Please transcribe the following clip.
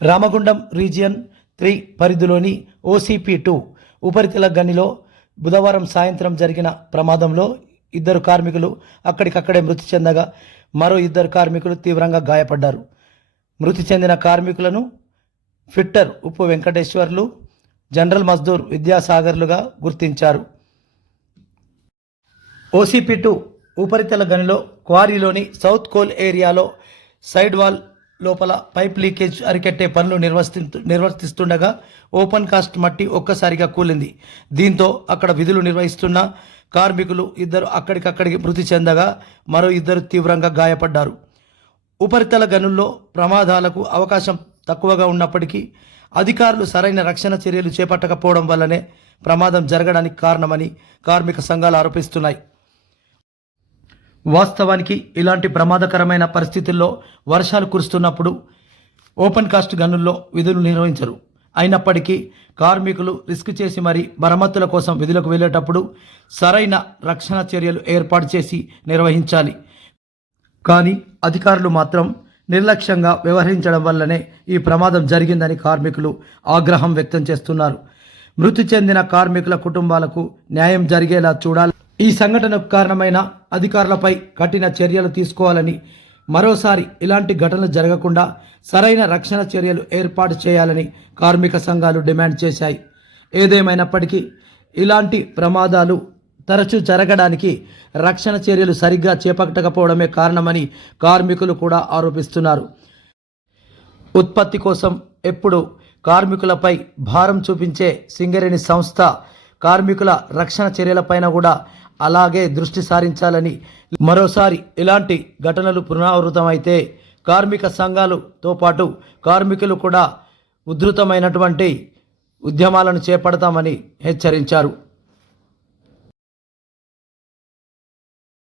Ramagundam region 3 పరిధిలోని OCP2 ఉపరితల గనిలో బుధవారం సాయంత్రం జరిగిన ప్రమాదంలో 2 కార్మికులు అక్కడికక్కడే మృతి చెందగా మరో 2 కార్మికులు తీవ్రంగా గాయపడ్డారు. మృతి చెందిన కార్మికులను ఫిట్టర్ ఉప్పు వెంకటేశ్వర్లు, జనరల్ మజ్దూర్ విద్యాసాగర్లుగా గుర్తించారు. OCP2 ఉపరితల గనిలో క్వారీలోని సౌత్ కోల్ ఏరియాలో సైడ్ వాల్ లోపల పైప్ లీకేజ్ అరికట్టే పనులు నిర్వర్తిస్తుండగా ఓపెన్ కాస్ట్ మట్టి ఒక్కసారిగా కూలింది. దీంతో అక్కడ విధులు నిర్వహిస్తున్న కార్మికులు 2 అక్కడికక్కడికి మృతి చెందగా మరో 2 తీవ్రంగా గాయపడ్డారు. ఉపరితల గనుల్లో ప్రమాదాలకు అవకాశం తక్కువగా ఉన్నప్పటికీ అధికారులు సరైన రక్షణ చర్యలు చేపట్టకపోవడం వల్లనే ప్రమాదం జరగడానికి కారణమని కార్మిక సంఘాలు ఆరోపిస్తున్నాయి. వాస్తవానికి ఇలాంటి ప్రమాదకరమైన పరిస్థితుల్లో వర్షాలు కురుస్తున్నప్పుడు ఓపెన్ కాస్ట్ గనుల్లో విధులు నిర్వహించరు. అయినప్పటికీ కార్మికులు రిస్క్ చేసి మరీ మరమ్మతుల కోసం విధులకు వెళ్ళేటప్పుడు సరైన రక్షణ చర్యలు ఏర్పాటు చేసి నిర్వహించాలి. కానీ అధికారులు మాత్రం నిర్లక్ష్యంగా వ్యవహరించడం వల్లనే ఈ ప్రమాదం జరిగిందని కార్మికులు ఆగ్రహం వ్యక్తం చేస్తున్నారు. మృతి చెందిన కార్మికుల కుటుంబాలకు న్యాయం జరిగేలా చూడాలి. ఈ సంఘటనకు కారణమైన అధికారులపై కఠిన చర్యలు తీసుకోవాలని, మరోసారి ఇలాంటి ఘటనలు జరగకుండా సరైన రక్షణ చర్యలు ఏర్పాటు చేయాలని కార్మిక సంఘాలు డిమాండ్ చేశాయి. ఏదేమైనప్పటికీ ఇలాంటి ప్రమాదాలు తరచూ జరగడానికి రక్షణ చర్యలు సరిగ్గా చేపట్టకపోవడమే కారణమని కార్మికులు కూడా ఆరోపిస్తున్నారు. ఉత్పత్తి కోసం ఎప్పుడు కార్మికులపై భారం చూపించే సింగరేణి సంస్థ కార్మికుల రక్షణ చర్యలపైన కూడా అలాగే దృష్టి సారించాలని, మరోసారి ఇలాంటి ఘటనలు పునరావృతమైతే కార్మిక సంఘాలతో పాటు కార్మికులు కూడా ఉధృతమైనటువంటి ఉద్యమాలను చేపడతామని హెచ్చరించారు.